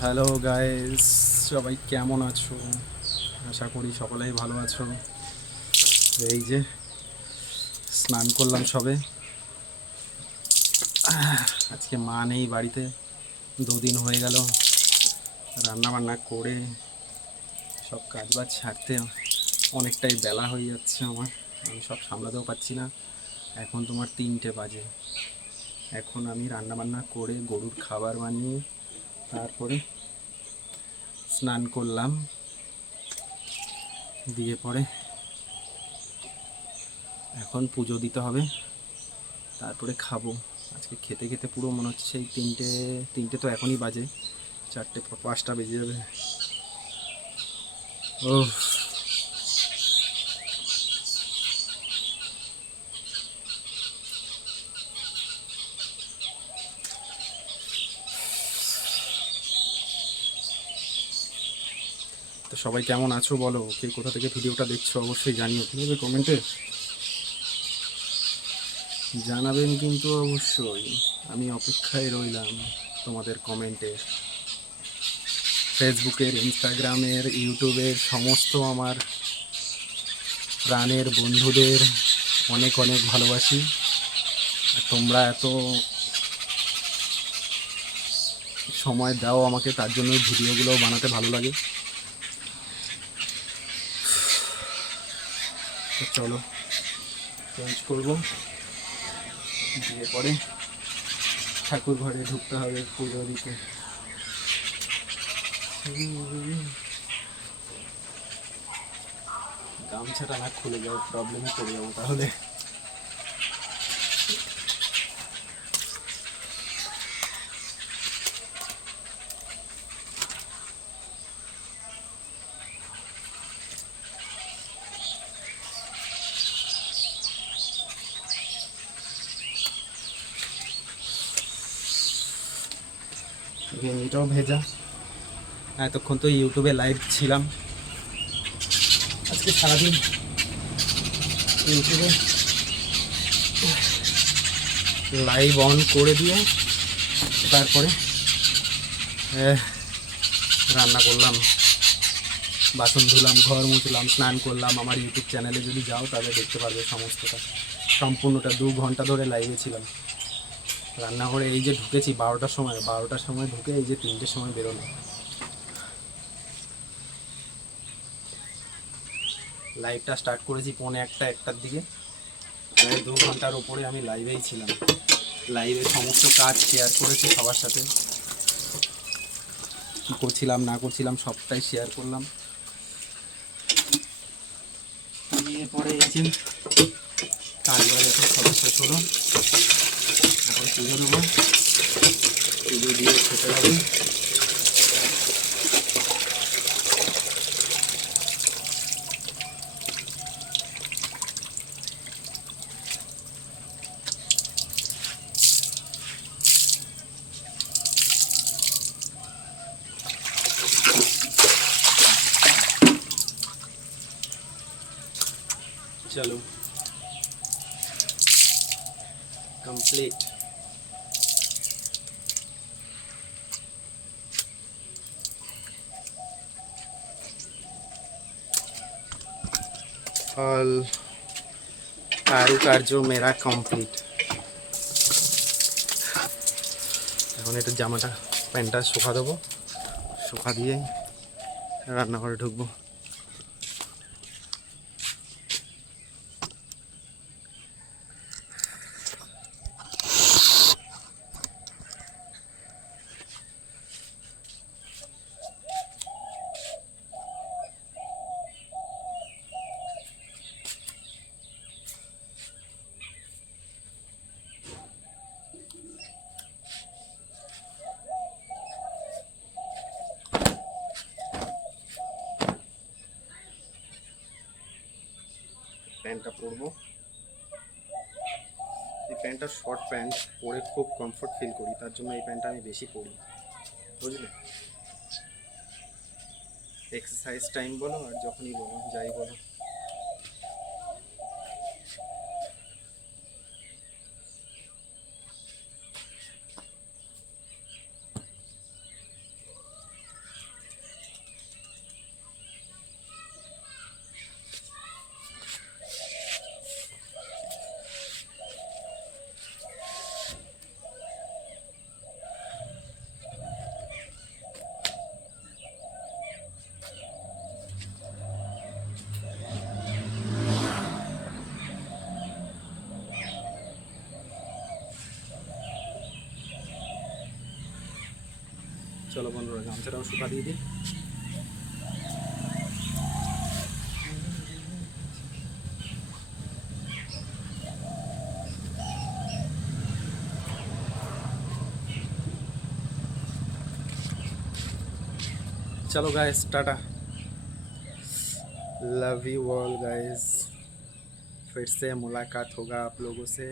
Hello guys, সবাই কেমন আছো? আশা করি সকলেই ভালো আছো। এই যে স্নান করলাম সবে। আজকে মা নেই বাড়িতে, দুদিন হয়ে গেল। রান্না বান্না করে সব কাজ বাজ ছাড়তে অনেকটাই বেলা হয়ে যাচ্ছে আমার। আমি সব সামলাতেও পারছি না। এখন তোমার 3টে বাজে। এখন আমি রান্না বান্না করে গরুর খাবার বানিয়ে তারপরে স্নান করলাম, দিয়ে পরে এখন পুজো দিতে হবে, তারপরে খাবো। আজকে খেতে খেতে পুরো মনে হচ্ছে সেই তিনটে তিনটে তো এখনই বাজে, 4টে 5টা বেজে যাবে। ও, তো সবাই কেমন আছো বলো, কে কোথা থেকে ভিডিওটা দেখছো অবশ্যই জানিও, ঠিক আছে? কমেন্টে জানাবেন কিন্তু অবশ্যই। আমি অপেক্ষায় রইলাম তোমাদের কমেন্টে। ফেসবুকের, ইনস্টাগ্রামের, ইউটিউবের সমস্ত আমার প্রাণের বন্ধুদের অনেক অনেক ভালোবাসি। আর তোমরা এত সময় দাও আমাকে, তার জন্য ভিডিওগুলো বানাতে ভালো লাগে। তো চলো চেঞ্জ করবো, দিয়ে পরে ঠাকুর ঘরে ঢুকতে হবে পুজো দিতে। গামছাটা না খুলে যাও, প্রবলেমে পড়ে যাবো তাহলে। গেঞ্জিটাও ভেজা। এতক্ষণ তো ইউটিউবে লাইভ ছিলাম, আজকে সারাদিন ইউটিউবে লাইভ অন করে দিয়ে তারপরে রান্না করলাম, বাসন ধুলাম, ঘর মুছলাম, স্নান করলাম। আমার ইউটিউব চ্যানেলে যদি যাও তাহলে দেখতে পারবে সমস্তটা, সম্পূর্ণটা। 2 ঘন্টা ধরে লাইভে ছিলাম রান্নাঘরে। এই যে ঢুকেছি 12টার সময় ঢুকে এই যে 3টের সময় বেরোলো। লাইভটা স্টার্ট করেছি 1:45-1টার দিকে। প্রায় 2 ঘন্টার ওপরে আমি লাইভেই ছিলাম। লাইভে সমস্ত কাজ শেয়ার করেছি সবার সাথে, কী করছিলাম না করছিলাম সবটাই শেয়ার করলাম। এরপরে এই যে কাজ বাজ এখন সব শেষ হলো, এখন পুজো দেবো, পুজো দিয়ে খেতে হবে। চলো কমপ্লিট। অল কারুকার্য মেরা কমপ্লিট। এখন এটা জামাটা প্যান্টটা শুকা দেবো, শুকা দিয়ে রান্নাঘরে ঢুকবো। প্যান্টটা পরবো। এই প্যান্টটা শর্ট প্যান্ট, পরে খুব কমফোর্ট ফিল করি, তার জন্য এই প্যান্টটা আমি বেশি পরি, বুঝলে? এক্সারসাইজ টাইম বলো আর যখনই বলো, যাই বলো। চলো বন্ধুরা, গামছাটাও শুকা দিয়ে দিই। चलो guys, Tata, love you all guys. फिर से मुलाकात होगा आप लोगों से।